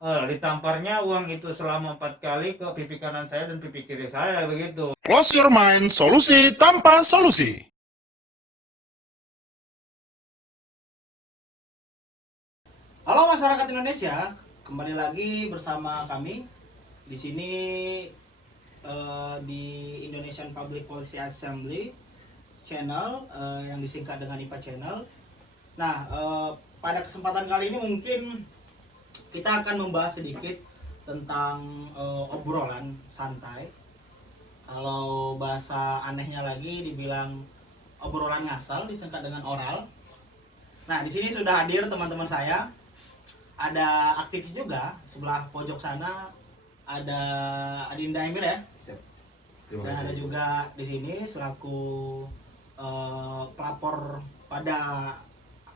Ditamparnya uang itu selama 4 kali ke pipi kanan saya dan pipi kiri saya begitu. Close your mind, solusi tanpa solusi. Halo masyarakat Indonesia, kembali lagi bersama kami di sini di Indonesian Public Policy Assembly Channel yang disingkat dengan IPA Channel. Nah, pada kesempatan kali ini mungkin kita akan membahas sedikit tentang obrolan santai. Kalau bahasa anehnya lagi dibilang obrolan ngasal disingkat dengan oral. Nah, di sini sudah hadir teman-teman saya. Ada aktivis juga sebelah pojok sana, ada Adinda Emir ya. Siap. Dan ada juga di sini selaku pelapor pada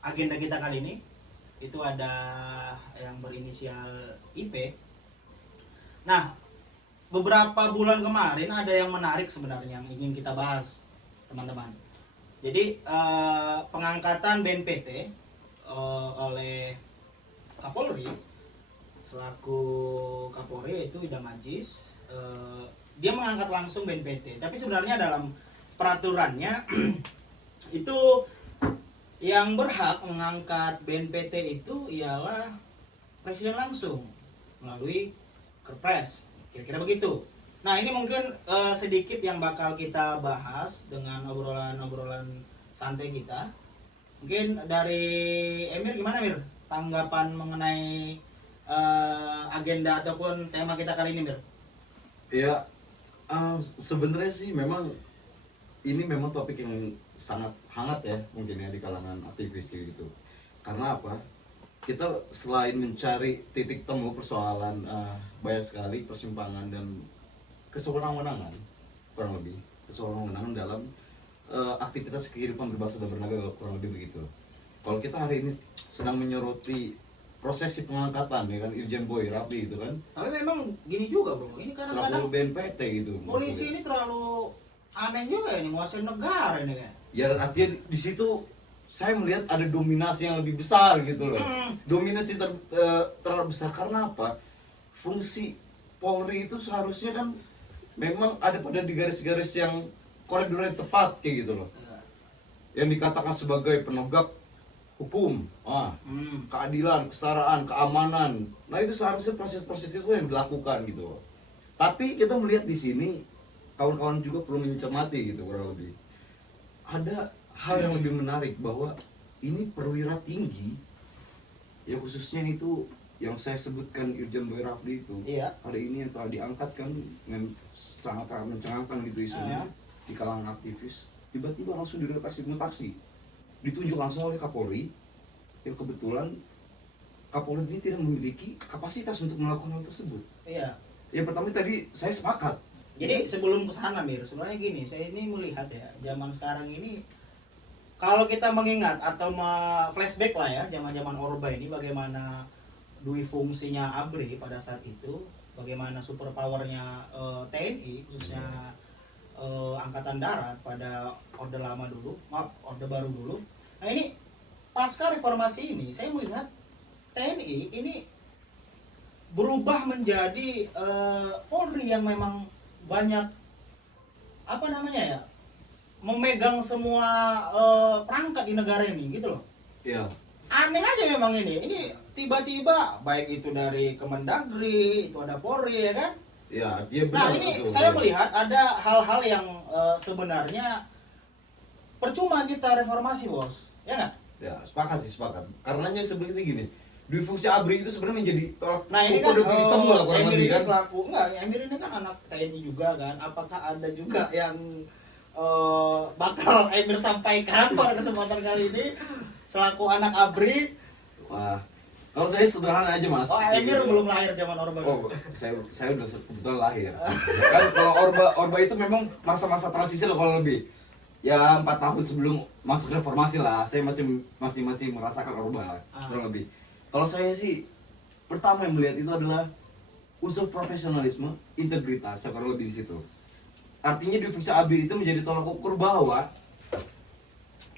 agenda kita kali ini. Itu ada yang berinisial IP. Nah, beberapa bulan kemarin ada yang menarik sebenarnya yang ingin kita bahas, teman-teman. Jadi pengangkatan BNPT oleh Kapolri selaku Kapolri itu Idam Aziz, dia mengangkat langsung BNPT. Tapi sebenarnya dalam peraturannya itu yang berhak mengangkat BNPT itu ialah presiden langsung melalui Kepres, kira-kira begitu. Nah, ini mungkin sedikit yang bakal kita bahas dengan obrolan-obrolan santai kita. Mungkin dari Emir gimana, Mir? Tanggapan mengenai agenda ataupun tema kita kali ini, Mir? Ya, sebenarnya sih memang ini memang topik yang sangat hangat ya mungkin ya di kalangan aktivis gitu. Karena apa? Kita selain mencari titik temu persoalan banyak sekali persimpangan dan kesewenang-wenangan, kurang lebih kesewenang-wenangan dalam aktivitas kehidupan berbangsa dan bernegara, kurang lebih begitu. Kalau kita hari ini sedang menyoroti prosesi pengangkatan ya kan Irjen Boy Rafli itu kan Tapi memang gini juga, Bro. Ini kadang-kadang selaku BNPT gitu. polisi ini terlalu aneh juga ini, nguasain negara ini kan. Ya artinya di situ saya melihat ada dominasi yang lebih besar gitu loh. Dominasi terlalu besar karena apa? Fungsi Polri itu seharusnya kan memang ada pada di garis-garis yang koridor yang tepat kayak gitu loh. Yang dikatakan sebagai penegak hukum, keadilan, kesetaraan, keamanan. Nah itu seharusnya proses-proses itu yang dilakukan gitu loh. Tapi kita melihat di sini kawan-kawan juga perlu mencermati gitu kurang lebih. Ada hal yang lebih menarik bahwa ini perwira tinggi ya khususnya itu yang saya sebutkan Irjen Boy Rafli itu. Iya. Hari ini yang telah diangkat kan dengan sangat mencengangkan gitu isunya di kalangan aktivis. Tiba-tiba langsung dirotasi mutasi. Ditunjuk langsung oleh Kapolri yang kebetulan Kapolri ini tidak memiliki kapasitas untuk melakukan hal tersebut. Iya. Yang pertama tadi saya sepakat. Jadi sebelum kesana, Mir, sebenarnya gini, saya ini melihat ya, zaman sekarang ini kalau kita mengingat atau flashback lah ya, zaman-zaman Orba ini bagaimana dui fungsinya ABRI pada saat itu, bagaimana super powernya TNI khususnya Angkatan Darat pada Orde Lama dulu, Orde Baru dulu. Nah ini pasca reformasi ini, saya melihat TNI ini berubah menjadi Polri yang memang banyak apa namanya ya, memegang semua perangkat di negara ini gitu loh. Iya. Aneh aja memang ini tiba-tiba baik itu dari Kemendagri, itu ada Polri ya kan. Ya, dia Nah benar. ini betul, saya betul. melihat ada hal-hal yang sebenarnya percuma kita reformasi, bos, ya nggak? Ya, sepakat sih, sepakat. Karenanya sebenarnya gini, dui fungsi ABRI itu sebenarnya menjadi tolak Nah ini kan ukur titik temu lah kurang Emir lebih ini kan. selaku enggak, Emir ini kan anak TNI juga kan. Apakah ada juga yang bakal Emir sampaikan pada kesempatan kali ini selaku anak ABRI? Wah, kalau saya sederhana aja mas. Oh, Emir belum lahir zaman Orba. Oh, saya udah kebetulan lahir. Kan kalau Orba itu memang masa-masa transisi lah kalau lebih. Ya 4 tahun sebelum masuk reformasi lah, saya masih merasakan Orba kurang lebih. Kalau saya sih pertama yang melihat itu adalah unsur profesionalisme, integritas, saya kurang lebih di situ. Artinya di fungsi ABRI itu menjadi tolak ukur bahwa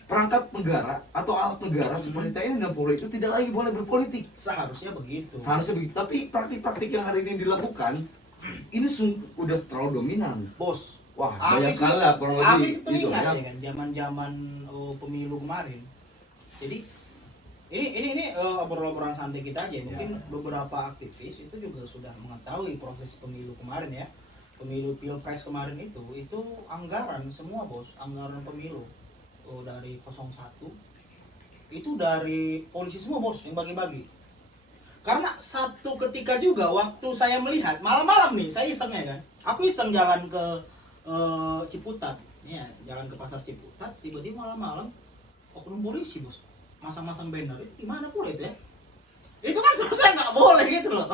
perangkat negara atau alat negara seperti TNI dan Polri itu tidak lagi boleh berpolitik. Seharusnya begitu. Seharusnya begitu, tapi praktik-praktik yang hari ini dilakukan ini udah terlalu dominan. Bos, Wah, banyak sekali lah kurang lebih Abi itu gitu ingat kan. ya kan zaman-zaman pemilu kemarin. Jadi ini obrolan santai kita aja. Mungkin beberapa aktivis itu juga sudah mengetahui proses pemilu kemarin ya. Pemilu Pilpres kemarin itu anggaran semua, Bos. Anggaran pemilu dari 01 itu dari polisi semua, Bos, yang bagi-bagi. Karena satu ketika juga waktu saya melihat malam-malam nih, saya iseng ya kan. Aku iseng jalan ke Ciputat. Ya, jalan ke pasar Ciputat, tiba-tiba malam-malam oknum polisi, Bos. Masang-masang banner itu gimana pula itu ya? Itu kan seharusnya nggak boleh gitu loh.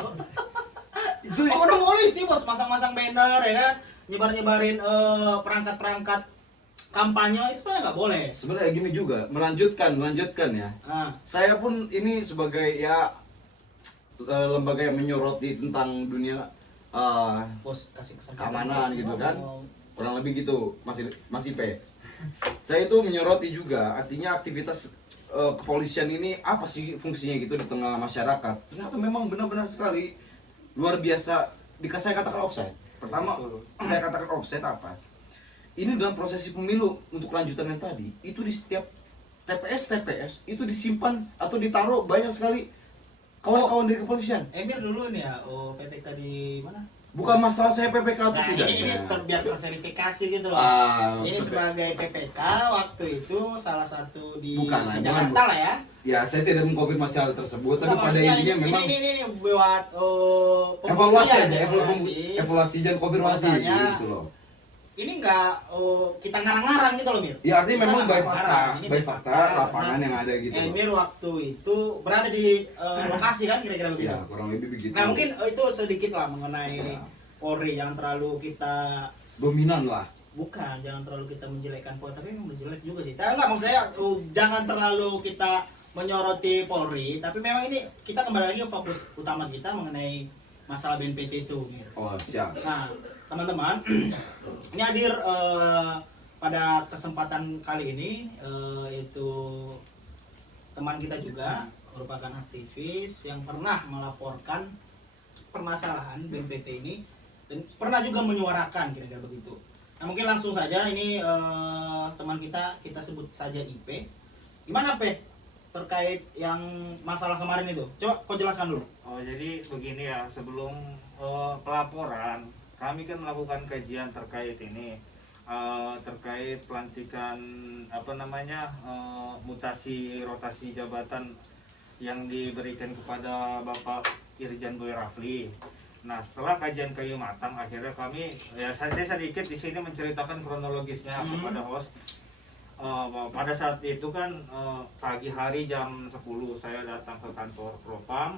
Itu oknum polisi, Bos, masang-masang banner ya kan, nyebar-nyebarin perangkat-perangkat kampanye itu sebenarnya nggak boleh. Sebenarnya gini juga, melanjutkan ya. Nah, Saya pun ini sebagai ya lembaga yang menyoroti tentang dunia Bos kasih kesempatan keamanan gitu kan, kurang lebih gitu, Mas Ipe. Saya itu menyoroti juga, artinya aktivitas kepolisian ini apa sih fungsinya gitu di tengah masyarakat. Ternyata memang benar-benar sekali luar biasa. Saya katakan offside. Pertama, saya katakan offside apa? Ini dalam prosesi pemilu untuk lanjutan yang tadi, itu di setiap TPS itu disimpan atau ditaruh banyak sekali kawan-kawan dari kepolisian. Emir dulu nih ya, PPK di mana? Bukan masalah saya PPK atau Nah, tidak. ini Nah. biar terverifikasi gitu loh. Ini sebagai PPK waktu itu salah satu di Bukan lah, Jakarta jangan. lah ya. Ya, saya tidak mengkonfirmasi hal tersebut, tapi Nggak, pada maksudnya intinya memang ini buat evaluasi pembuktian, aja, evaluasi dan konfirmasi Bahwasanya gitu loh. Ini enggak kita ngarang-ngarang gitu loh, Mir. Ya artinya Kita memang nggak by ngarang-ngarang. fakta, Ini by by fakta fakta, lapangan karena yang ada gitu loh. Emir waktu itu berada di lokasi kan kira-kira begitu. Ya, kurang lebih begitu. Nah, mungkin itu sedikit lah mengenai Ya. Polri yang terlalu kita Dominan lah. bukan, jangan terlalu kita menjelekkan Polri, tapi memang menjelek juga sih. Tapi enggak, maksud saya jangan terlalu kita menyoroti Polri, tapi memang ini kita kembali lagi ke fokus utama kita mengenai masalah BNPT itu, Mir. Oh, siap. Nah, teman-teman, ini hadir pada kesempatan kali ini yaitu teman kita juga merupakan aktivis yang pernah melaporkan permasalahan BNPT ini dan pernah juga menyuarakan kira-kira begitu. Nah, mungkin langsung saja ini teman kita sebut saja IP. Gimana Pe terkait yang masalah kemarin itu? Coba kau jelaskan dulu. Oh, jadi begini ya, sebelum pelaporan kami kan melakukan kajian terkait ini, terkait pelantikan mutasi rotasi jabatan yang diberikan kepada Bapak Irjen Boy Rafli. Nah, setelah kajian kayu matang, akhirnya kami saya sedikit di sini menceritakan kronologisnya kepada host. Pada saat itu kan pagi hari jam 10 saya datang ke kantor Propam.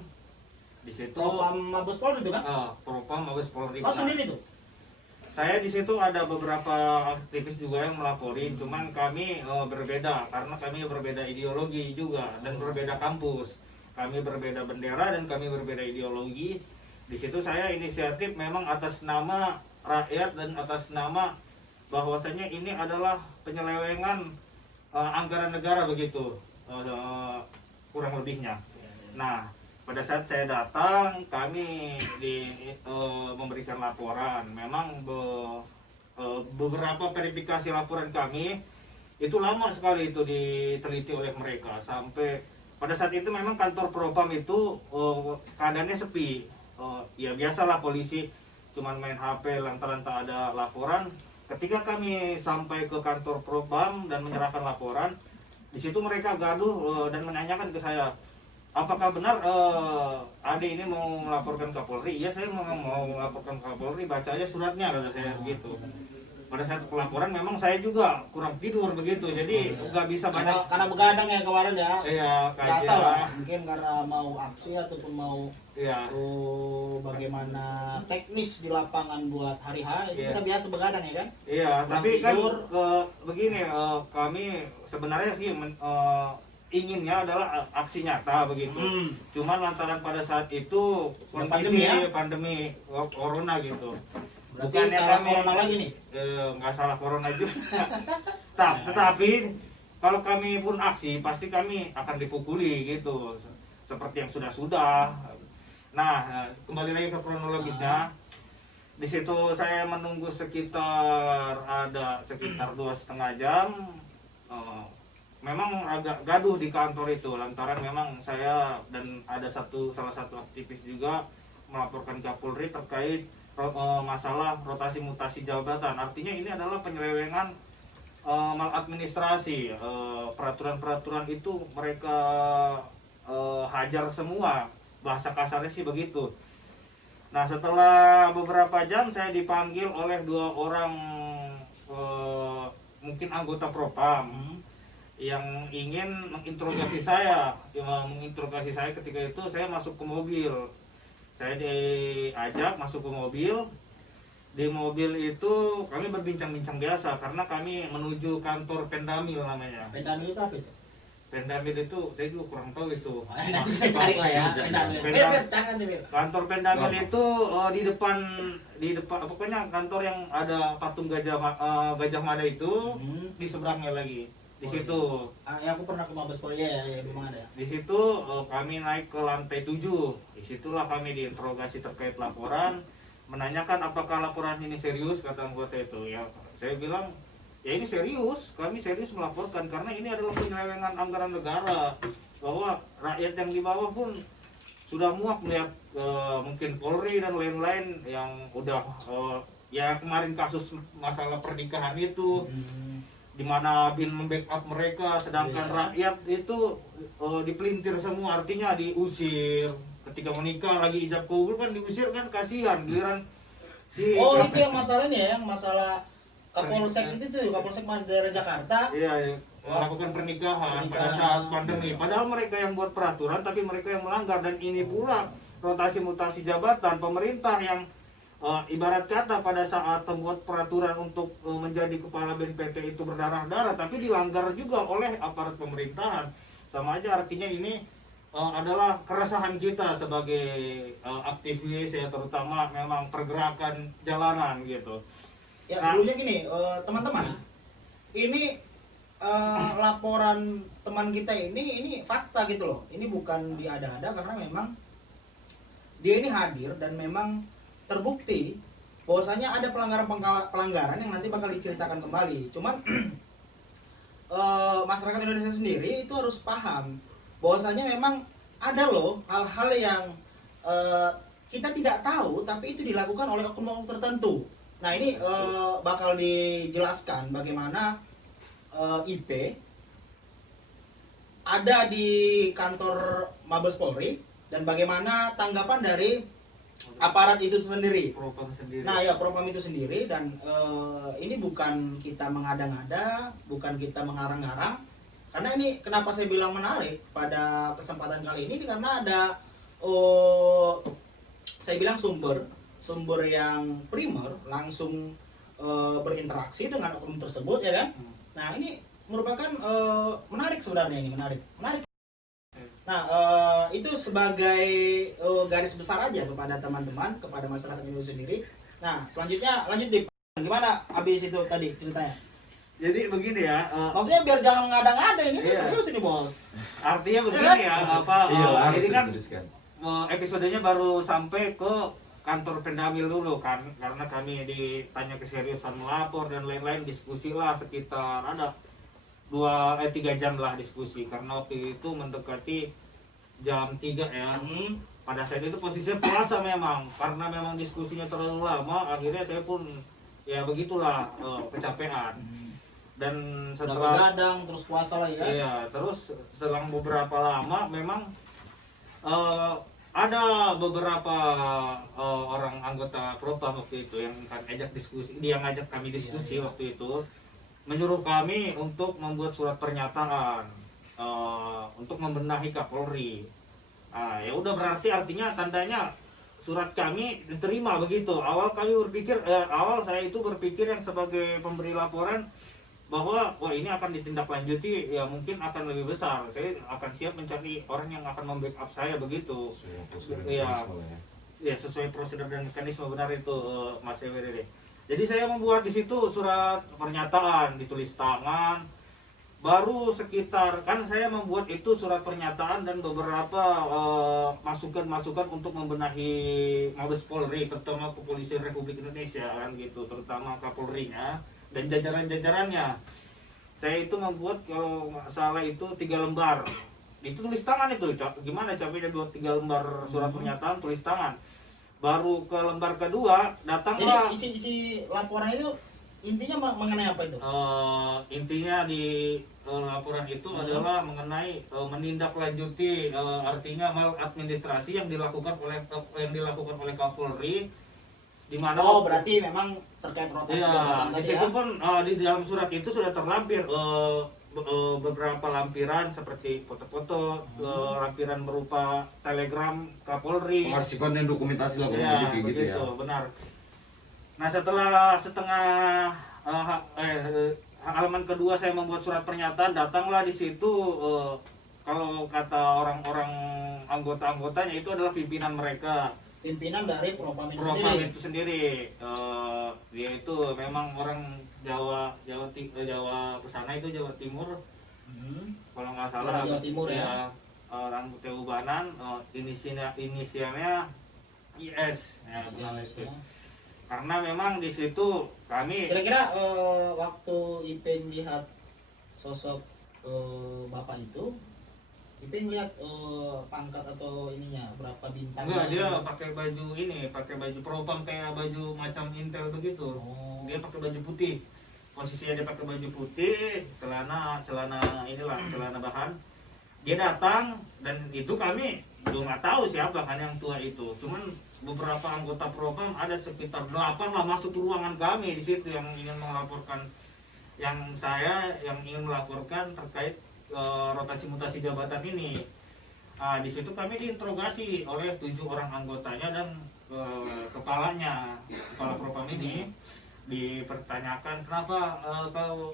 Di situ Propam Mabes Polri itu kan? Propam Mabes Polri. Oh, sendiri tuh? Saya di situ ada beberapa aktivis juga yang melaporin, cuman kami berbeda karena kami berbeda ideologi juga dan berbeda kampus. Kami berbeda bendera dan kami berbeda ideologi. Di situ saya inisiatif memang atas nama rakyat dan atas nama bahwasanya ini adalah penyelewengan anggaran negara begitu, kurang lebihnya. Nah, pada saat saya datang, kami memberikan laporan. Memang beberapa verifikasi laporan kami itu lama sekali itu diteliti oleh mereka. Sampai pada saat itu memang kantor Propam itu keadaannya sepi. Ya biasalah polisi cuman main HP lantaran tak ada laporan. Ketika kami sampai ke kantor Propam dan menyerahkan laporan, di situ mereka gaduh dan menanyakan ke saya, apakah benar Ade ini mau melaporkan Kapolri? Iya, saya mau melaporkan Kapolri, baca aja suratnya, kata saya begitu. Pada saat pelaporan memang saya juga kurang tidur begitu, jadi nggak bisa banyak. Karena begadang ya kemarin ya. Iya, Biasa lah, mungkin karena mau aksi ataupun mau Iya. bagaimana teknis di lapangan buat hari H itu Iya. kita biasa begadang ya kan? Iya, Kurang tapi kan tidur. begini, kami sebenarnya sih inginnya adalah aksi nyata begitu. Cuman lantaran pada saat itu Sudah kondisi pandemi ya? pandemi corona gitu. Berarti salah corona lagi nih. Nggak salah corona juga. Tetapi kalau kami pun aksi pasti kami akan dipukuli gitu, seperti yang sudah. Nah, kembali lagi ke kronologisnya. Di situ saya menunggu sekitar 2,5 jam. Memang agak gaduh di kantor itu lantaran memang saya dan ada salah satu aktivis juga melaporkan Kapolri terkait masalah rotasi mutasi jabatan. Artinya ini adalah penyelewengan maladministrasi. Peraturan-peraturan itu mereka hajar semua, bahasa kasarnya sih begitu. Nah, setelah beberapa jam saya dipanggil oleh 2 orang mungkin anggota Propam yang ingin menginterogasi saya. Menginterogasi saya ketika itu saya masuk ke mobil. Saya diajak masuk ke mobil. Di mobil itu kami berbincang-bincang biasa karena kami menuju kantor Pendamil namanya. Pendamil itu apa itu? Pendamil itu saya juga kurang tahu itu. Nanti kita cari lah ya. Pendamil. Biar cari nanti Biar. Kantor Pendamil itu di depan pokoknya kantor yang ada patung Gajah Mada itu di seberangnya lagi. Di situ. Ya aku pernah ke Mabes Polri ya, memang ada. Di situ kami naik ke lantai 7. Disitulah kami diinterogasi terkait laporan, menanyakan apakah laporan ini serius, kata anggota itu. Ya, saya bilang ya ini serius, kami serius melaporkan karena ini adalah penyelewengan anggaran negara, bahwa rakyat yang di bawah pun sudah muak melihat mungkin Polri dan lain-lain yang udah ya kemarin kasus masalah pernikahan itu di mana BIN membackup mereka, sedangkan rakyat itu dipelintir semua, artinya diusir ketika menikah lagi ijab kabul kan diusir kan, kasihan giliran si itu yang masalah ini ya, yang masalah Kapolsek itu tuh, Kapolsek daerah Jakarta. Iya, melakukan pernikahan pada saat pandemi. Padahal mereka yang buat peraturan, tapi mereka yang melanggar. Dan ini pula rotasi mutasi jabatan pemerintah yang ibarat kata pada saat membuat peraturan untuk menjadi kepala BNPT itu berdarah-darah, tapi dilanggar juga oleh aparat pemerintahan. Sama aja artinya ini adalah keresahan kita sebagai aktivis ya, terutama memang pergerakan jalanan gitu. Ya sebelumnya gini, teman-teman, ini laporan teman kita ini fakta gitu loh. Ini bukan diada-ada karena memang dia ini hadir dan memang terbukti bahwasanya ada pelanggaran yang nanti bakal diceritakan kembali. Cuman masyarakat Indonesia sendiri itu harus paham bahwasanya memang ada loh hal-hal yang kita tidak tahu tapi itu dilakukan oleh oknum tertentu. Nah ini bakal dijelaskan bagaimana IP ada di kantor Mabes Polri dan bagaimana tanggapan dari aparat itu sendiri. Propam sendiri. Nah ya, Propam itu sendiri, dan ini bukan kita mengada-ngada, bukan kita mengarang-ngarang. Karena ini kenapa saya bilang menarik pada kesempatan kali ini karena ada saya bilang sumber yang primer langsung berinteraksi dengan oknum tersebut ya kan. Nah ini merupakan menarik sebenarnya, ini menarik. Nah itu sebagai garis besar aja kepada teman-teman, kepada masyarakat Indonesia sendiri. Nah selanjutnya lanjut di gimana habis itu tadi ceritanya. Jadi begini ya, Maksudnya biar jangan ngada-ngada, ini Iya. serius ini bos. artinya begini ya, harus ini kan diteruskan. episodenya baru sampai ke kantor Pendamil dulu kan, karena kami ditanya keseriusan melapor dan lain-lain, diskusi lah sekitar ada 3 jam lah diskusi, karena waktu itu mendekati jam 3 ya. Pada saat itu posisinya puasa memang, karena memang diskusinya terlalu lama, akhirnya saya pun ya begitulah kecapean. Dan setelah Begadang terus puasa lagi kan. iya, terus selang beberapa lama memang ada beberapa orang anggota Propam waktu itu yang ngajak diskusi, dia ngajak kami diskusi waktu itu, menyuruh kami untuk membuat surat pernyataan untuk membenahi Kapolri. Ya udah, berarti artinya tandanya surat kami diterima begitu. Awal kami berpikir, awal saya itu berpikir yang sebagai pemberi laporan bahwa wah ini akan ditindaklanjuti, ya mungkin akan lebih besar. Saya akan siap mencari orang yang akan membackup saya begitu. Iya, ya sesuai prosedur dan mekanisme, benar itu Mas Ewiri. Jadi saya membuat di situ surat pernyataan, ditulis tangan, baru sekitar, kan saya membuat itu surat pernyataan dan beberapa masukan-masukan untuk membenahi Mabes Polri, terutama Kepolisian Republik Indonesia kan gitu, terutama Kapolrinya dan jajaran-jajarannya. Saya itu membuat kalau nggak salah itu 3 lembar. Itu tulis tangan itu, gimana capeknya buat 3 lembar surat pernyataan tulis tangan. Baru ke lembar kedua datanglah. Jadi isi laporan itu intinya mengenai apa itu? Intinya di laporan itu adalah mengenai menindaklanjuti artinya maladministrasi yang dilakukan oleh Kapolri, di mana Berarti memang terkait rotasi jabatan di tadi situ ya. pun di dalam surat itu sudah terlampir beberapa lampiran seperti foto-foto, lampiran berupa telegram Kapolri. Pengarsipan dan dokumentasi lah Ya, kayak gitu begitu, ya. benar. Nah, setelah setengah halaman kedua saya membuat surat pernyataan, datanglah di situ kalau kata orang-orang anggota-anggotanya itu adalah pimpinan mereka. Pimpinan dari Propam itu Propam sendiri. itu sendiri. Dia itu memang orang Jawa kesana itu Jawa Timur. Kalau nggak salah Orang Jawa Timur ya. Orang Teubanan, inisialnya IS ya, Yes, itu. ya. Karena memang di situ kami Kira-kira waktu Ipin lihat sosok bapak itu, Ipin lihat pangkat atau ininya berapa bintang? enggak, dia pakai baju ini, pakai baju propam kayak baju macam intel begitu. Oh. Dia pakai baju putih. Posisinya dia pakai baju putih, celana inilah, celana bahan. Dia datang dan itu kami belum nggak tahu siapa kan yang tua itu. Cuman beberapa anggota propam ada sekitar 8 lah masuk ke ruangan kami di situ yang ingin melaporkan, yang ingin melaporkan terkait rotasi mutasi jabatan ini. Di situ kami diinterogasi oleh 7 orang anggotanya dan kepala propam ini. Dipertanyakan kenapa kau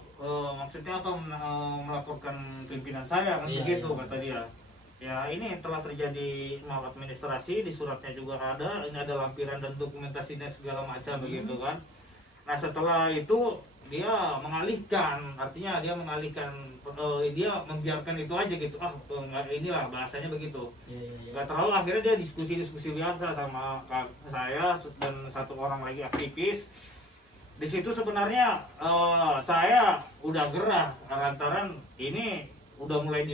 maksudnya apa melaporkan pimpinan saya kan, Iya, begitu iya. kata dia. Ya, ini telah terjadi maladministrasi, di suratnya juga ada, ini ada lampiran dan dokumentasinya segala macam begitu kan. Nah, setelah itu dia mengalihkan, artinya dia dia membiarkan itu aja gitu. Inilah bahasanya begitu. Iya. Gak terlalu, akhirnya dia diskusi biasa sama saya dan 1 orang lagi aktivis. Di situ sebenarnya saya udah gerah lantaran ini udah mulai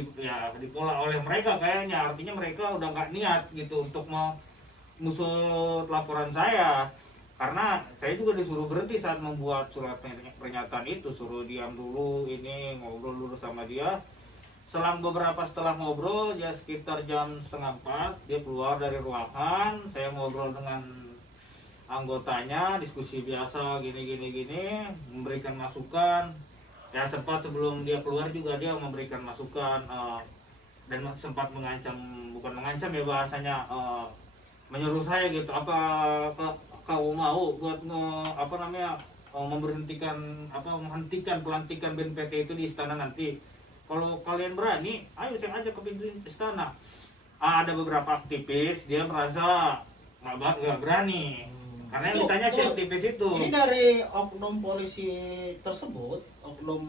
dipola oleh mereka kayaknya, artinya mereka udah nggak niat gitu untuk mengusut laporan saya, karena saya juga disuruh berhenti saat membuat surat pernyataan itu, suruh diam dulu, ini ngobrol dulu sama dia. Setelah ngobrol ya sekitar jam 3:30 dia keluar dari ruangan, saya ngobrol dengan anggotanya, diskusi biasa gini, memberikan masukan. Ya, sempat sebelum dia keluar juga dia memberikan masukan dan sempat bukan mengancam ya bahasanya, menyuruh saya gitu, apa kau mau buat menghentikan pelantikan BNPT itu di istana nanti. Kalau kalian berani, ayo saya ajak ke pintu istana. Ada beberapa aktivis dia merasa nggak berani. Karena yang ditanya si aktivis itu. Ini dari oknum polisi tersebut, oknum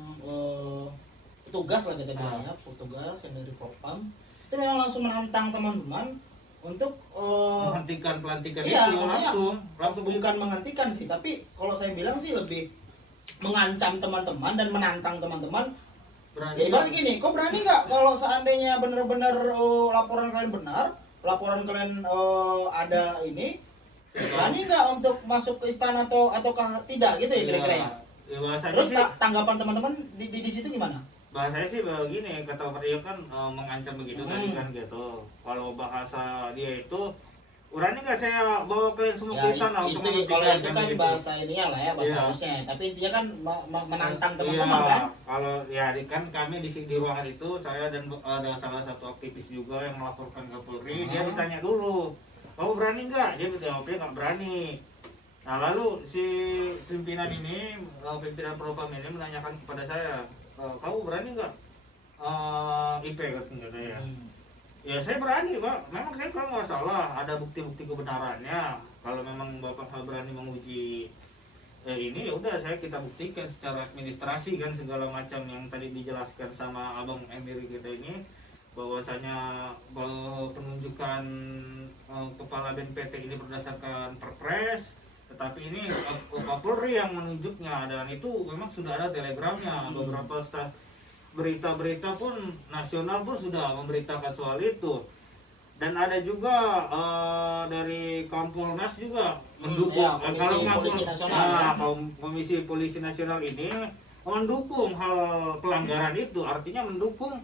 petugas lah kita bilangnya, petugas yang dari Propam, itu memang langsung menantang teman-teman untuk menghentikan pelantikan iya, itu maksudnya langsung bukan menghentikan sih, tapi kalau saya bilang sih lebih mengancam teman-teman dan menantang teman-teman. berani. Ya ibarat gini, kok berani nggak kalau seandainya benar-benar laporan kalian benar, laporan kalian ada ini, berani nggak untuk masuk ke istana ataukah tidak gitu ya kira-kira ya? Ya, bahasanya Terus sih, tanggapan teman-teman di situ gimana? bahasanya sih begini, kata dia kan mengancam begitu tadi kan gitu. Kalau bahasa dia itu, berani nggak saya bawa kalian semua ke istana untuk itu kalau menghentikan itu kan gitu. bahasa ininya lah ya, bahasa Iya. halusnya. Tapi intinya kan menantang Iya, teman-teman kan? kalau ya kan kami di ruangan itu, saya dan ada salah satu aktivis juga yang melaporkan ke Polri. Dia ditanya dulu, kamu berani nggak? Dia jawabnya nggak berani. Nah, lalu si pimpinan Propam ini menanyakan kepada saya, kamu berani nggak IP katanya saya. Ya saya berani Pak, memang saya kalau nggak salah ada bukti-bukti kebenarannya. Kalau memang Bapak berani menguji ini ya udah kita buktikan secara administrasi kan segala macam yang tadi dijelaskan sama Abang Emir kita ini, bahwasanya penunjukan kepala BNPT ini berdasarkan perpres, tetapi ini Kapolri yang menunjuknya, dan itu memang sudah ada telegramnya. Beberapa berita-berita pun nasional pun sudah memberitakan soal itu. Dan ada juga dari Kompolnas juga mendukung, Ya, Komisi Polisi Nasional ini mendukung hal pelanggaran itu, artinya mendukung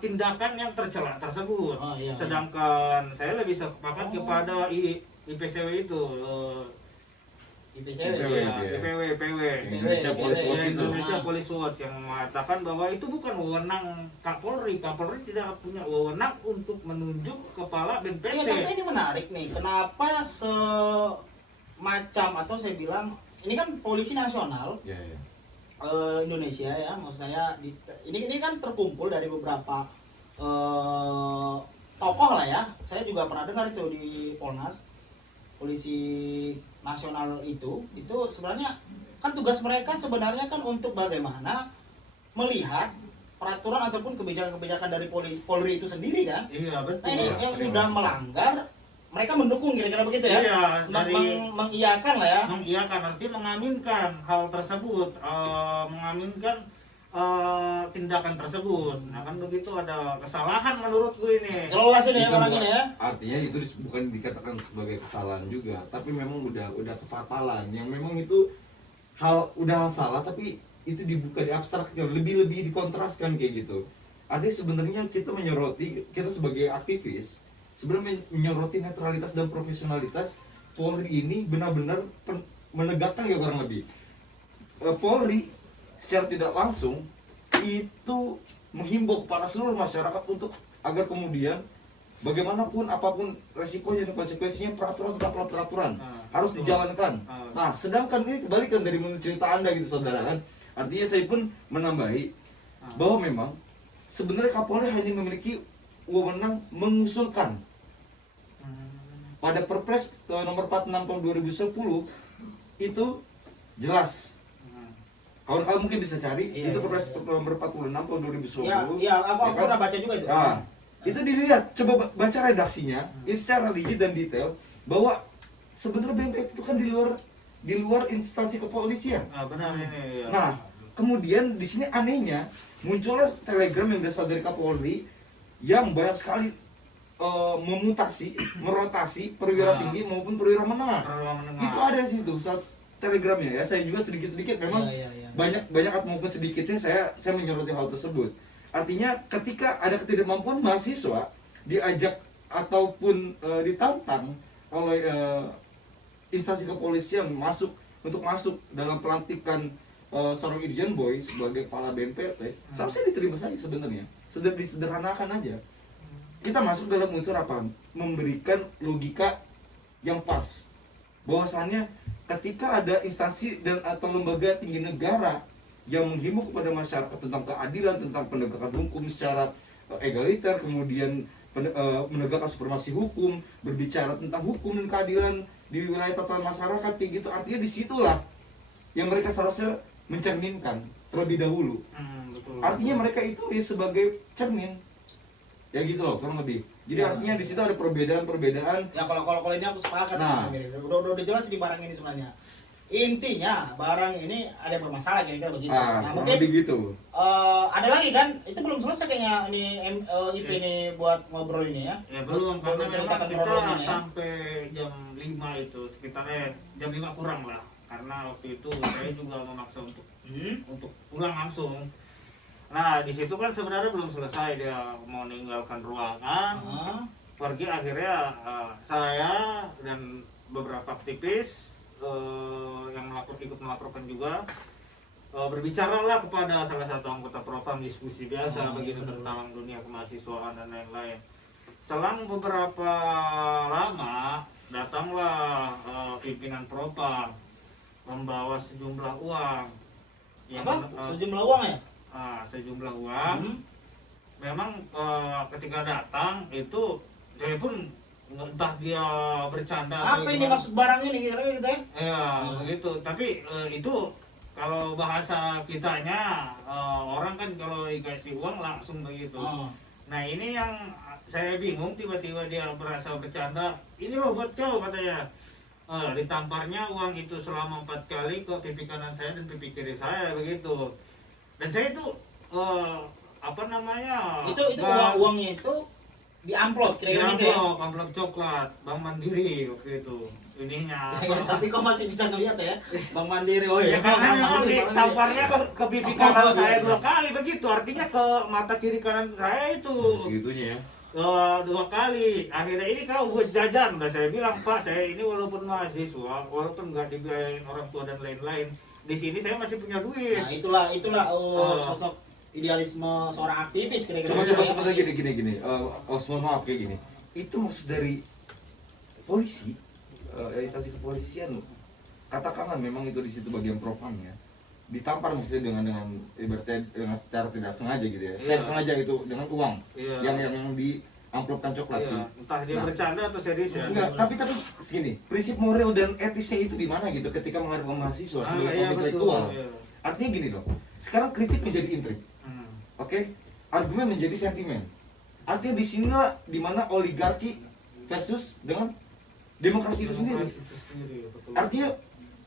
tindakan yang tercela tersebut. Iya. Sedangkan saya lebih sepakat kepada IPCW itu, IPCW. IPW. ya, itu ya. IPW. Indonesia Police Watch itu. Indonesia Police Watch yang mengatakan bahwa itu bukan wewenang Kapolri. Kapolri tidak punya wewenang untuk menunjuk kepala BNPT. Iya, tapi ini menarik nih. Kenapa semacam, atau saya bilang ini kan polisi nasional Ya, ya. Indonesia ya, maksud saya ini kan terkumpul dari beberapa tokoh lah ya. Saya juga pernah dengar itu di Polnas, polisi nasional itu sebenarnya kan tugas mereka sebenarnya kan untuk bagaimana melihat peraturan ataupun kebijakan-kebijakan dari Polri itu sendiri kan. Iya, betul. Nah ini Iya, yang iya. sudah melanggar, mereka mendukung kira-kira begitu ya? Iya, Mengiyakan lah ya. mengiyakan, arti mengaminkan hal tersebut, mengaminkan tindakan tersebut. Nah kan begitu ada kesalahan menurutku ini. Jelas ini ya Itu orang bukan- ini ya. Artinya itu bukan dikatakan sebagai kesalahan juga, tapi memang udah kefatalan yang memang itu udah hal salah, tapi itu dibuka di abstrak, lebih dikontraskan kayak gitu. Artinya sebenarnya kita sebagai aktivis sebenarnya menyoroti netralitas dan profesionalitas Polri ini benar-benar menegakkan ya kurang lebih. Polri secara tidak langsung itu menghimbau kepada seluruh masyarakat untuk agar kemudian bagaimanapun apapun resikonya dan konsekuensinya, peraturan tetaplah peraturan, harus dijalankan. Nah, sedangkan ini kebalikan dari menurut cerita Anda gitu saudara kan. Artinya saya pun menambahi bahwa memang sebenarnya Kapolri hanya memiliki wewenang mengusulkan. Pada Perpres nomor 46 tahun 2010 itu jelas. Kawan-kawan mungkin bisa cari, Iya, itu iya, Perpres nomor 46 tahun 2010. Ya, aku kan? pernah baca juga itu. Nah, itu dilihat, coba baca redaksinya, ini secara rigid dan detail bahwa sebenarnya BNPT itu kan di luar instansi kepolisian. Nah, benar ini. Ya. Nah, kemudian di sini anehnya munculnya telegram yang berasal dari Kapolri yang banyak sekali merotasi perwira tinggi maupun perwira menengah. Perwira menengah. Itu ada di situ saat telegramnya ya. Saya juga sedikit-sedikit memang Iya. banyak maupun sedikitnya saya menyoroti hal tersebut. Artinya ketika ada ketidakmampuan mahasiswa diajak ataupun ditantang oleh instansi kepolisian masuk dalam pelantikan seorang Irjen Boy sebagai kepala BNPT, seharusnya diterima saja sebenarnya. Disederhanakan aja. Kita masuk dalam unsur apa? Memberikan logika yang pas. Bahwasannya ketika ada instansi dan atau lembaga tinggi negara yang menghimbau kepada masyarakat tentang keadilan, tentang penegakan hukum secara egaliter, kemudian menegakkan supremasi hukum, berbicara tentang hukum dan keadilan di wilayah tatanan masyarakat kayak gitu, artinya disitulah yang mereka seharusnya mencerminkan terlebih dahulu. Betul. Artinya mereka itu ya sebagai cermin, ya gitu loh kurang lebih. Jadi artinya di situ ada perbedaan. Ya kalau ini aku sepakat. Nah. Udah jelas di barang ini sebenarnya. Intinya barang ini ada yang bermasalah kira-kira begitu. Nah, kurang mungkin lebih gitu. ada lagi kan? Itu belum selesai kayaknya ini IP ini buat ngobrol ini ya. Ya belum, karena memang menceritakan kita problem ini ya. sampai jam 5 itu sekitar jam 5 kurang lah, karena waktu itu saya juga memaksa untuk pulang langsung. Nah di situ kan sebenarnya belum selesai, dia mau meninggalkan ruangan, pergi. Akhirnya saya dan beberapa aktivis yang ikut melaporkan juga berbicaralah kepada salah satu anggota Propam, diskusi biasa begitu tentang dunia kemahasiswaan dan lain-lain. Selang beberapa lama datanglah pimpinan Propam membawa sejumlah uang. Sejumlah uang ya? Sejumlah uang. Memang ketika datang itu saya pun entah dia bercanda Apa atau ini gimana. maksud barang ini kira-kira gitu ya? Ya begitu, tapi itu kalau bahasa kitanya orang kan kalau dikasih uang langsung begitu. Oh. Nah ini yang saya bingung, tiba-tiba dia berasa bercanda, ini loh buat kau katanya. Ditamparnya uang itu selama 4 kali ke pipi kanan saya dan pipi kiri saya begitu. Dan saya itu apa namanya? Itu uangnya itu di amplop kira-kira gitu ya. Amplop coklat Bank Mandiri waktu itu. Ininya. Tapi kok masih bisa ngeliat ya, Bang Mandiri. Oh Ya ya, karena Bang memang Mandiri, ditamparnya ke pipi kanan Oh, saya iya. 2 kali begitu, artinya ke mata kiri kanan saya itu Segitunya ya. 2 kali. Akhirnya ini kau buat jajan, udah saya bilang Pak, saya ini walaupun mahasiswa, walaupun nggak dibiayain orang tua dan lain-lain, di sini saya masih punya duit. Nah, itulah sosok idealisme seorang aktivis kira-kira. Coba sebetulnya gini. Osman maaf kayak gini. Itu maksud dari polisi, instansi kepolisian. Katakanlah memang itu di situ bagian propamnya. Ditampar maksudnya dengan ibaratnya dengan secara tidak sengaja gitu ya. Secara Iya. sengaja itu dengan uang Iya. yang diamplopkan coklat Iya, tuh. entah dia Nah. bercanda atau serius ya. Enggak, tapi segini, prinsip moral dan etisnya itu di mana gitu ketika menghadapi mahasiswa sebagai iya, intelektual. betul, iya. Artinya gini loh. Sekarang kritik menjadi intrik. Oke, argumen menjadi sentimen. Artinya disinilah dimana oligarki versus dengan demokrasi itu sendiri. Betul. Artinya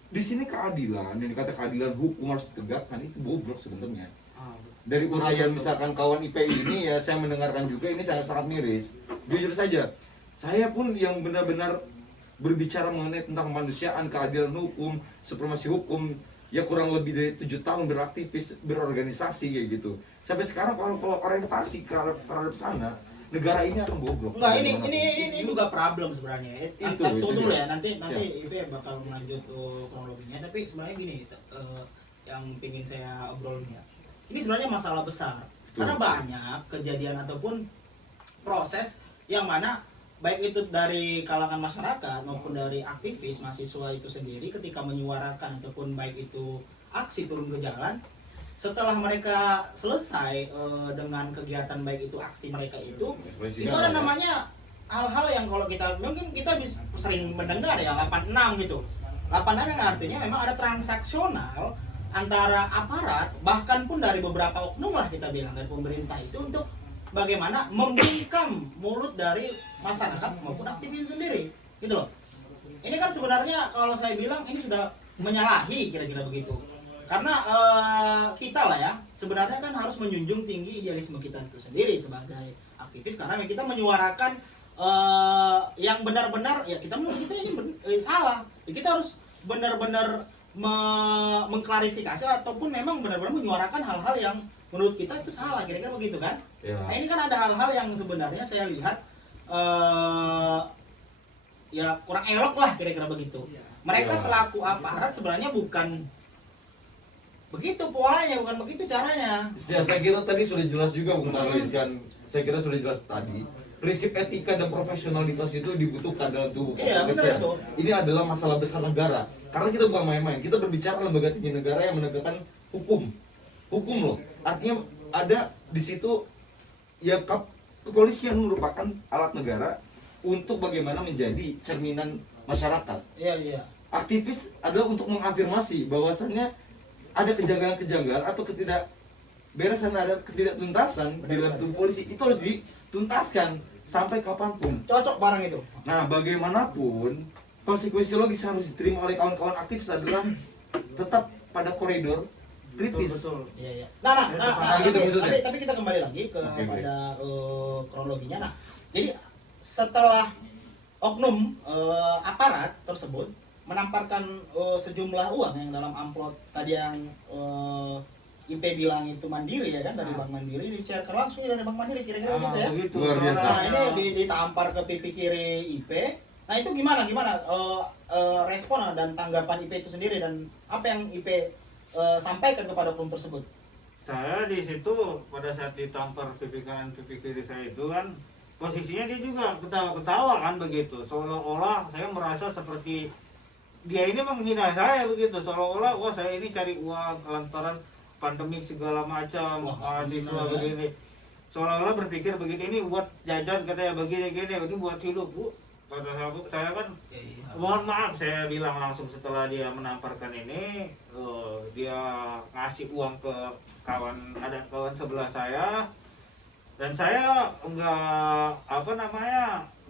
di sini keadilan, yang dikata keadilan hukum harus ditegakkan itu bobrok sebenarnya. Dari uraian misalkan kawan IPI ini ya saya mendengarkan juga ini sangat miris. Jujur saja, saya pun yang benar-benar berbicara mengenai tentang kemanusiaan, keadilan hukum, supremasi hukum, ya kurang lebih dari 7 tahun beraktivis, berorganisasi kayak gitu. Sampai sekarang kalau orientasi ke arah sana, negara ini akan bobrok. Enggak, ini juga problem sebenarnya. Itu Dulu dia. ya, nanti Siap. Ipe bakal melanjut kronologinya. Tapi sebenarnya gini, yang pingin saya obrolin ya. Ini sebenarnya masalah besar. Betul. Karena banyak kejadian ataupun proses yang mana baik itu dari kalangan masyarakat maupun dari aktivis mahasiswa itu sendiri ketika menyuarakan ataupun baik itu aksi turun ke jalan, setelah mereka selesai dengan kegiatan baik itu aksi mereka itu ada namanya hal-hal yang kalau kita mungkin kita sering mendengar ya 86 gitu. 86 yang artinya memang ada transaksional antara aparat bahkan pun dari beberapa oknum lah kita bilang dari pemerintah itu untuk bagaimana membungkam mulut dari masyarakat maupun aktivis sendiri gitu loh. Ini kan sebenarnya kalau saya bilang ini sudah menyalahi kira-kira begitu. Karena kita lah ya sebenarnya kan harus menjunjung tinggi idealisme kita itu sendiri sebagai aktivis karena kita menyuarakan yang benar-benar ya kita ini salah. Ya, kita harus benar-benar mengklarifikasi ataupun memang benar-benar menyuarakan hal-hal yang menurut kita itu salah kira-kira begitu kan. Ya. Nah ini kan ada hal-hal yang sebenarnya saya lihat ya kurang elok lah kira-kira begitu. Mereka Ya. selaku aparat sebenarnya bukan begitu polanya, bukan begitu caranya. Ya, saya kira tadi sudah jelas juga Bung Tarlis kan. Saya kira sudah jelas tadi. Prinsip etika dan profesionalitas itu dibutuhkan dalam tubuh Iya, kepolisian. benar itu. Ini adalah masalah besar negara. Karena kita bukan main-main. Kita berbicara lembaga tinggi negara yang menegakkan hukum. Hukum loh. Artinya ada di situ ya kepolisian merupakan alat negara untuk bagaimana menjadi cerminan masyarakat. Iya, iya. Aktivis adalah untuk mengafirmasi bahwasannya ada kejanggalan-kejanggalan atau ketidakberesan, ada ketidaktuntasan di dalam tubuh polisi itu harus dituntaskan sampai kapanpun. Cocok barang itu. Nah, bagaimanapun konsekuensi logis yang harus diterima oleh kawan-kawan aktivis adalah tetap pada koridor kritis. Betul. Iya, iya. Nah, gitu maksudnya. tapi kita kembali lagi Oke. pada kronologinya. Nah, jadi setelah oknum aparat tersebut menamparkan sejumlah uang yang dalam amplop tadi yang IP bilang itu mandiri ya kan dari Bank Mandiri dicairkan langsung dari Bank Mandiri kira-kira begitu ya. Begitu. Luar biasa. Nah, ini ditampar ke pipi kiri IP. Nah, itu gimana respon dan tanggapan IP itu sendiri dan apa yang IP sampaikan kepada oknum tersebut? Saya di situ pada saat ditampar pipi kanan pipi kiri saya itu kan posisinya dia juga ketawa-ketawa kan begitu, seolah-olah saya merasa seperti dia ini menghina saya begitu, seolah-olah wah saya ini cari uang lantaran pandemik segala macam, mahasiswa begini, seolah-olah berpikir begini, ini buat jajan katanya begini buat hidup. Bu, kata saya kan Iya. mohon maaf, saya bilang langsung setelah dia menamparkan ini, dia ngasih uang ke ada kawan sebelah saya, dan saya nggak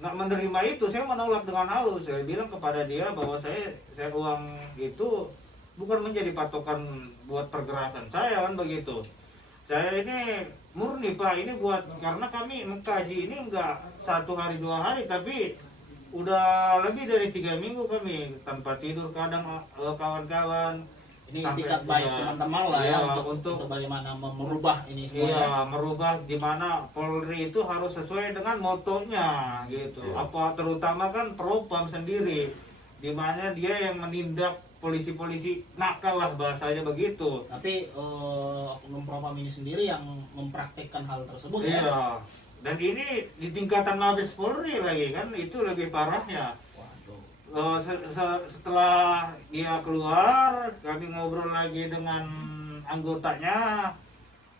menerima itu. Saya menolak dengan halus. Saya bilang kepada dia bahwa saya uang itu bukan menjadi patokan buat pergerakan saya, kan begitu. Saya ini murni Pak, ini karena kami mengkaji ini enggak 1 hari 2 hari, tapi udah lebih dari 3 minggu kami tanpa tidur kadang, kawan-kawan. Ini Sampai- itikat baik iya, teman-teman lah iya, ya untuk bagaimana merubah ini semua. Iya, merubah di mana Polri itu harus sesuai dengan motonya gitu. Iya. Apa terutama kan Propam sendiri, di mana dia yang menindak polisi-polisi nakal lah, bahasanya begitu. Tapi oknum Propam ini sendiri yang mempraktikkan hal tersebut ya. Iya. Dan ini di tingkatan Mabes Polri lagi kan, itu lebih parahnya. Waduh. Setelah dia keluar, kami ngobrol lagi dengan anggotanya.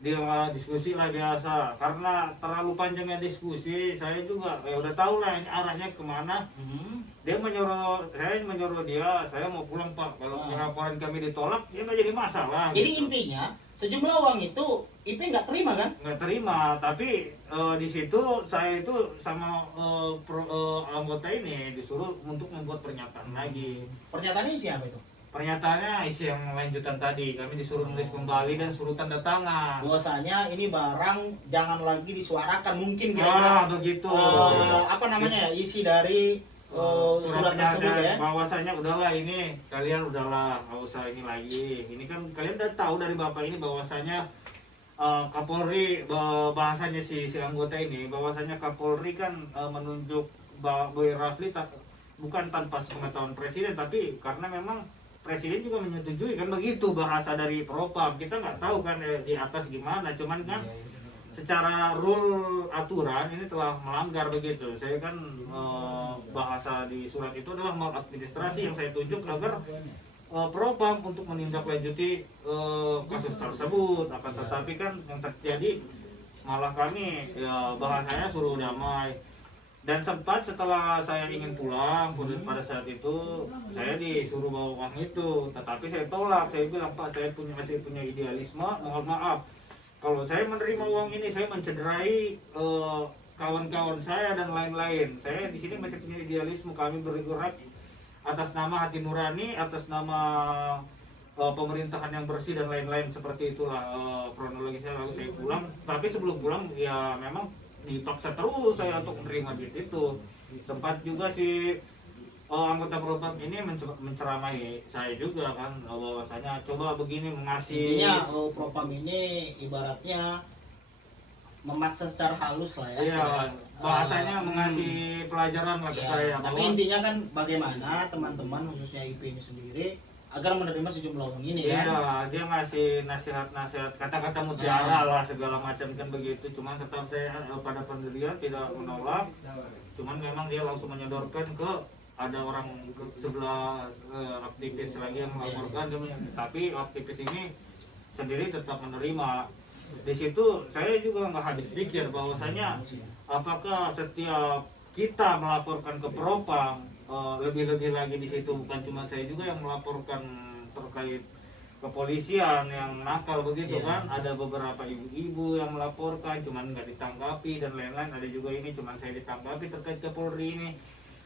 Dia diskusi lah biasa. Karena terlalu panjangnya diskusi, saya juga ya udah tahu lah ini arahnya kemana. Saya menyuruh dia, saya mau pulang Pak. Kalau laporan kami ditolak, ya nggak jadi masalah. Jadi gitu. intinya sejumlah uang itu IP nggak terima kan? Nggak terima, tapi di situ saya itu sama anggota ini disuruh untuk membuat pernyataan lagi. Pernyataannya siapa itu? Pernyataannya isi yang lanjutan tadi, kami disuruh nulis kembali dan suruh tanda tangan. Bahwasanya ini barang jangan lagi disuarakan, mungkin kira-kira Begitu. apa namanya ya, isi dari surat tersebut ya. Bahwasanya udahlah ini, kalian udahlah nggak usah ini lagi. Ini kan kalian udah tahu dari bapak ini bahwasanya Kapolri, bahasanya si anggota ini, bahwasanya Kapolri kan menunjuk Boy Rafli bukan tanpa sepengetahuan presiden, tapi karena memang presiden juga menyetujui, kan begitu bahasa dari Propam. Kita nggak tahu kan di atas gimana, cuman kan secara rule aturan ini telah melanggar begitu. Saya kan bahasa di surat itu adalah maladministrasi yang saya tunjuk agar Propam untuk menindaklanjuti kasus tersebut. Akan tetapi kan yang terjadi malah kami ya bahasanya suruh damai. Dan sempat setelah saya ingin pulang pada saat itu saya disuruh bawa uang itu, tetapi saya tolak. Saya bilang Pak, saya masih punya idealisme, mohon maaf kalau saya menerima uang ini saya mencederai kawan-kawan saya dan lain-lain. Saya di sini masih punya idealisme, kami bergerak atas nama hati nurani, atas nama pemerintahan yang bersih dan lain-lain, seperti itulah kronologisnya. Lalu saya pulang, tapi sebelum pulang ya memang dipaksa terus saya untuk menerima duit itu. Sempat juga si anggota Propam ini menceramahi saya juga kan, bahwasanya coba begini mengasih. Intinya Propam ini ibaratnya memaksa secara halus lah ya. Iya, bahasanya mengasih pelajaran lah ke Ya, saya. tapi bahwa- intinya kan bagaimana teman-teman khususnya IP ini sendiri agar menerima sejumlah uang ini Iya, kan. dia ngasih nasihat-nasihat, kata-kata mutiara lah segala macam kan begitu. Cuman tetap saya pada pendirian tidak menolak. Cuman memang dia langsung menyodorkan ke ada orang sebelah aktivis lagi yang melaporkan, tapi aktivis ini sendiri tetap menerima. Di situ saya juga nggak habis pikir bahwasanya apakah setiap kita melaporkan ke Propam, lebih-lebih lagi di situ bukan cuma saya juga yang melaporkan terkait kepolisian yang nakal begitu kan. Ada beberapa ibu-ibu yang melaporkan cuman nggak ditanggapi dan lain-lain. Ada juga ini cuman saya ditanggapi terkait ke Polri ini,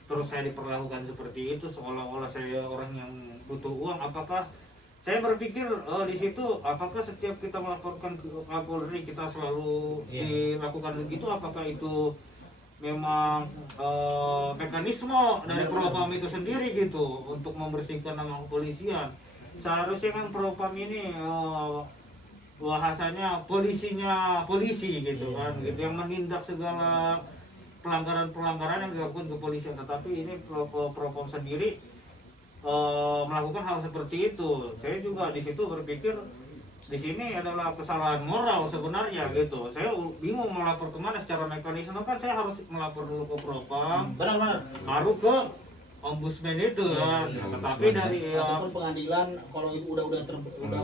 terus saya diperlakukan seperti itu seolah-olah saya orang yang butuh uang. Apakah saya berpikir di situ apakah setiap kita melaporkan ke Polri kita selalu dilakukan begitu? Apakah itu memang mekanisme dari Propam itu sendiri gitu untuk membersihkan nama kepolisian? Seharusnya kan Propam ini bahasanya polisinya polisi gitu kan, gitu yang menindak segala pelanggaran-pelanggaran yang dilakukan kepolisian. Tetapi ini Propam sendiri melakukan hal seperti itu. Saya juga di situ berpikir di sini adalah kesalahan moral sebenarnya gitu. Saya bingung mau lapor kemana secara mekanisme, kan saya harus melapor dulu ke Propam, Benar-benar. baru ke ombudsman itu kan. Tetapi dari Ataupun pengadilan kalau itu udah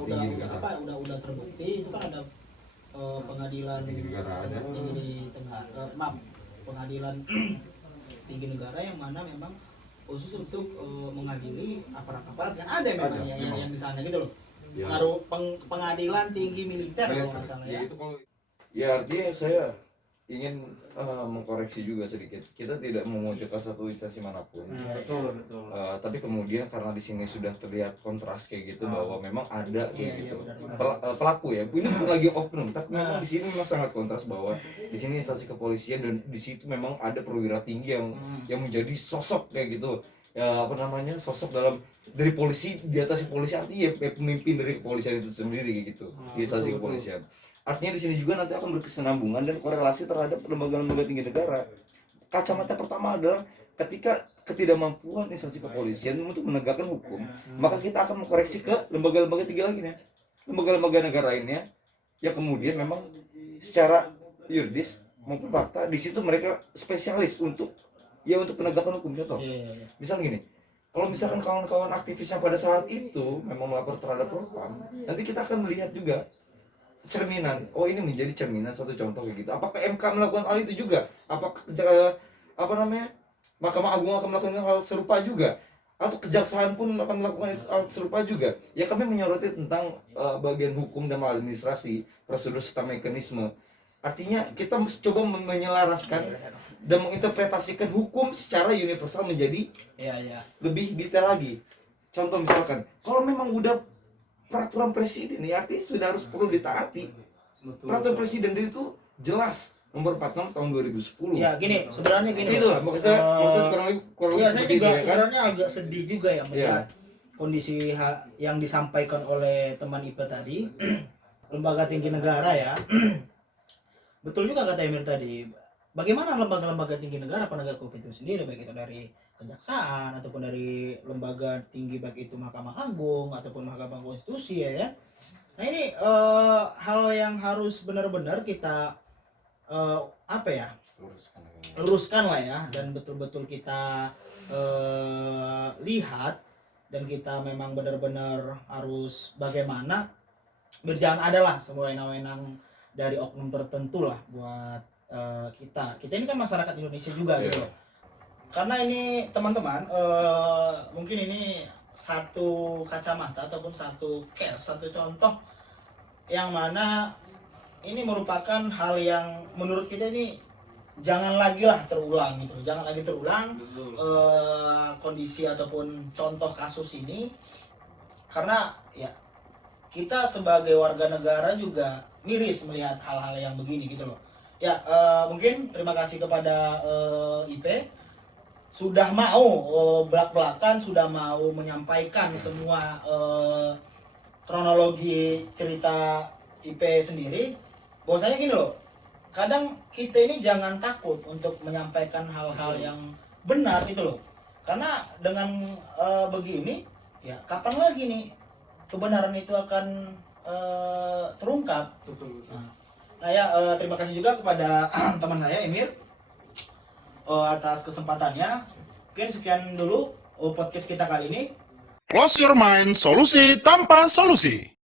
tinggi negara. udah terbukti itu kan ada pengadilan Tinggi negara ada. tinggi di tengah. Maaf, pengadilan tinggi negara yang mana memang khusus untuk mengadili aparat-aparat, kan ada memang yang di sana gitu loh. Ya. Ngaruh pengadilan tinggi militer kalau nggak salah ya. Itu kalau ya artinya saya ingin mengkoreksi juga sedikit. Kita tidak memojokkan satu instansi manapun. Betul, betul. Tapi kemudian karena di sini sudah terlihat kontras kayak gitu bahwa memang ada kayak gitu pelaku ya. Ini bukan lagi oknum, tapi memang di sini memang sangat kontras bahwa di sini instansi kepolisian dan di situ memang ada perwira tinggi yang menjadi sosok kayak gitu. Ya apa namanya? Sosok dalam dari polisi di atas polisi, artinya ya pemimpin dari kepolisian itu sendiri kayak gitu. Di instansi kepolisian. Artinya di sini juga nanti akan berkesinambungan dan korelasi terhadap lembaga-lembaga tinggi negara. Kacamata pertama adalah ketika ketidakmampuan instansi kepolisian untuk menegakkan hukum, maka kita akan mengkoreksi ke lembaga-lembaga tinggi lainnya, lembaga-lembaga negara lainnya, yang kemudian memang secara yuridis maupun fakta di situ mereka spesialis untuk penegakan hukum. Contoh, misal gini, kalau misalkan kawan-kawan aktivis yang pada saat itu memang melapor terhadap propam, nanti kita akan melihat juga cerminan, oh ini menjadi cerminan satu contoh kayak gitu. Apakah MK melakukan hal itu juga? Apakah Mahkamah Agung akan melakukan hal serupa juga? Atau kejaksaan pun akan melakukan hal serupa juga? Ya kami menyoroti tentang bagian hukum dan maladministrasi, prosedur serta mekanisme. Artinya kita mesti coba menyelaraskan dan menginterpretasikan hukum secara universal menjadi lebih detail lagi. Contoh misalkan, kalau memang udah peraturan presiden ya artinya sudah harus perlu ditaati. Peraturan presiden itu jelas nomor 46 tahun 2010. Ya gini, sebenarnya gini. Itulah maksudnya kurang lebih saya seperti juga itu ya kan. sebenarnya agak sedih juga ya melihat kondisi yang disampaikan oleh teman IPA tadi, lembaga tinggi negara ya. Betul juga kata Emir tadi. Bagaimana lembaga-lembaga tinggi negara penegak hukum itu sendiri, baik itu dari kejaksaan ataupun dari lembaga tinggi baik itu Mahkamah Agung ataupun Mahkamah Konstitusi ya. Nah ini hal yang harus benar-benar kita luruskan lah ya, dan betul-betul kita lihat, dan kita memang benar-benar harus bagaimana berjalan adalah semua wewenang dari oknum tertentu lah buat kita ini kan masyarakat Indonesia juga gitu. Karena ini teman-teman mungkin ini satu kacamata ataupun satu case, satu contoh yang mana ini merupakan hal yang menurut kita ini jangan lagi lah terulang gitu, jangan lagi terulang kondisi ataupun contoh kasus ini, karena ya kita sebagai warga negara juga miris melihat hal-hal yang begini gitu loh. Ya mungkin terima kasih kepada IP sudah mau belak-belakan, sudah mau menyampaikan semua kronologi cerita IP sendiri. Bahwasanya gini loh, kadang kita ini jangan takut untuk menyampaikan hal-hal yang benar gitu loh. Karena dengan begini, ya kapan lagi nih kebenaran itu akan terungkap. Nah ya terima kasih juga kepada teman saya Emir atas kesempatannya. Mungkin sekian dulu podcast kita kali ini. Close your mind, solusi tanpa solusi.